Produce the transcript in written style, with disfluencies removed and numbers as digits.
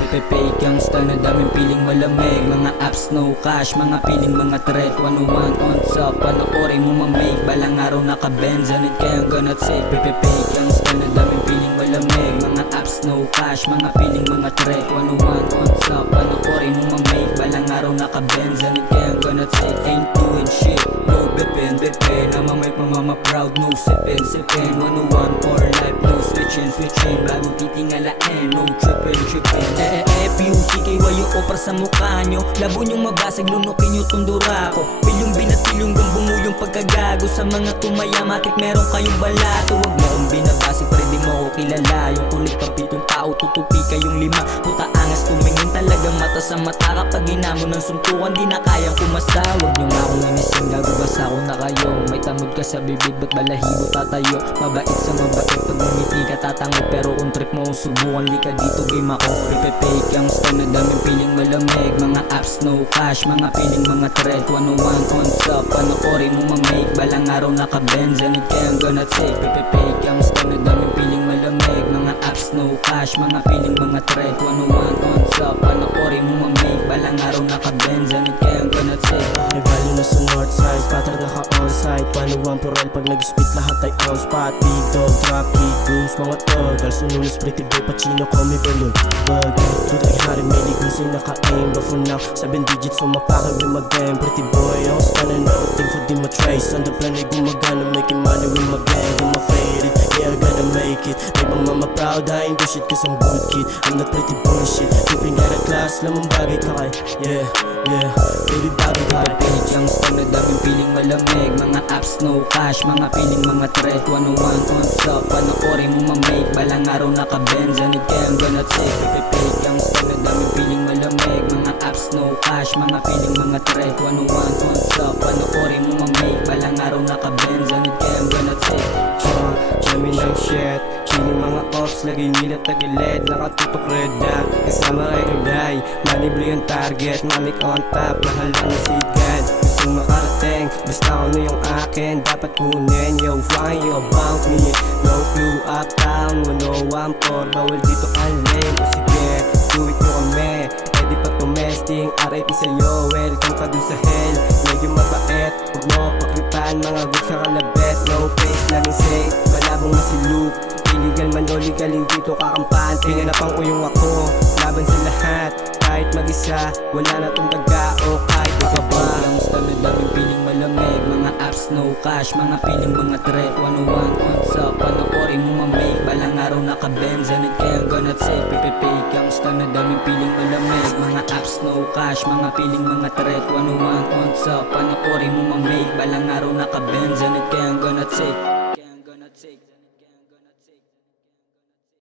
Pepe gangsta na daming piling malamig. Mga apps no cash, mga piling mga threat. 101 on top, panoorin mo mamig. Balang araw naka-Benz, anit kaya ang ganat say. Pepe gangsta na daming piling malamig. Mga apps no cash, mga piling mga threat. 101 on top, panoorin mo mamig. Balang araw naka-Benz, anit kaya ang ganat say. Ain't doing shit, no bepin namamay pamama proud, no sipin 101 for life, no switching laging titingalain, no trippin PUCKYO opera sa mukha nyo. Labo nyong mabasag, lunukin nyo tundura ko. Pilyong binatilyong gambumo yung pagkagago. Sa mga tumaya-matik meron kayong balato. Huwag mo kong binabasig, pero di mo ko kilala. Yung kulit papit yung tao, tutupi kayong lima. Puta angas tumingin talagang mata sa mata. Kapag ginamo ng suntukan, di na kayang kumasa. Huwag nyo nga akong inising, gagubasa ko na kayo. May tamod ka sa bibig, ba't balahibo tatayo? Mabait sa mabait, pag ngumiti ka tatango. Pero kung trip mo, subukan li ka dito, game ako. Pepe gangsta na daming piling malamig. Mga apps no cash, mga piling mga threat. 101 on top, panoorin mo mamig. Balang araw naka-Benz, anit kaya ang ganat say. Pepe gangsta na daming piling malamig. Mga apps no cash, mga piling mga threat. 101 on top, panoorin mo mamig. Balang araw naka-Benz, anit kaya ang ganat say. May value na sa north side, pattern naka-on-site. 101 per roll, pag nag-spit lahat ay on spot. Big dog, drop kick, goons, mga tog. Alsununis, pretty boy, Pacino, call me balloon. Bug, dude ay hari, may ligunsin naka-aim. But for now, 7 digits, sumapakag yung mag-game. Pretty boy, ako stunner na uting for di ma-trace. On the plan ay gumagana, making money with my gang. I'm faded, yeah I gotta make it. Make my mama proud, I ain't do shit cause I'm good kid. I'm not pretty bullshit, keeping out of class. Lamang bagay ka kay, yeah, baby bagay ka kay. Gangsta na daming piling malamig. Mga apps no cash, mga piling mga threat. 101 on top, panoorin mo mamig. Balang araw naka-Benz, anit kaya ang ganat say. Pepe gangsta na daming piling malamig. Mga apps no cash, mga piling mga threat. 101 on top, panoorin mo mamig. Balang araw naka-Benz, anit kaya ang ganat say. Jamming ng shit, chilling mga ops, lagay nila tagilid. Nakatutok red dot, kasama ride or die. Manibli ang target, manik on top. Mahal na si God, gustong makarating. Basta ano yung akin, dapat kunin. Yo, flying you about me. No clue, uptown, 101 bawal dito ang lane. O sige, do it nyo kami. Ready pa tumesting, RIP sa'yo. Welcome ka dun sa hell. Medyo mabait, huwag mo pagripan. Mga good ka kalabet, no face, laging safe. Malabong na si Luke, illegal man o legal, hindi to kakampante. Pinanapang ko yung ako, laban sa lahat. Kahit mag-isa, wala na tong daga o kahit ikaba. Gangsta na daming piling malamig. Mga apps no cash, mga piling mga threat. 101 on top, panoorin mo mamig. Balang araw naka-Benz, anit kaya ang ganat say. Pepe gangsta na daming piling malamig. Mga apps no cash, mga piling mga threat. 101 on top, panoorin mo mamig. Balang araw naka-Benz, anit kaya ang ganat say.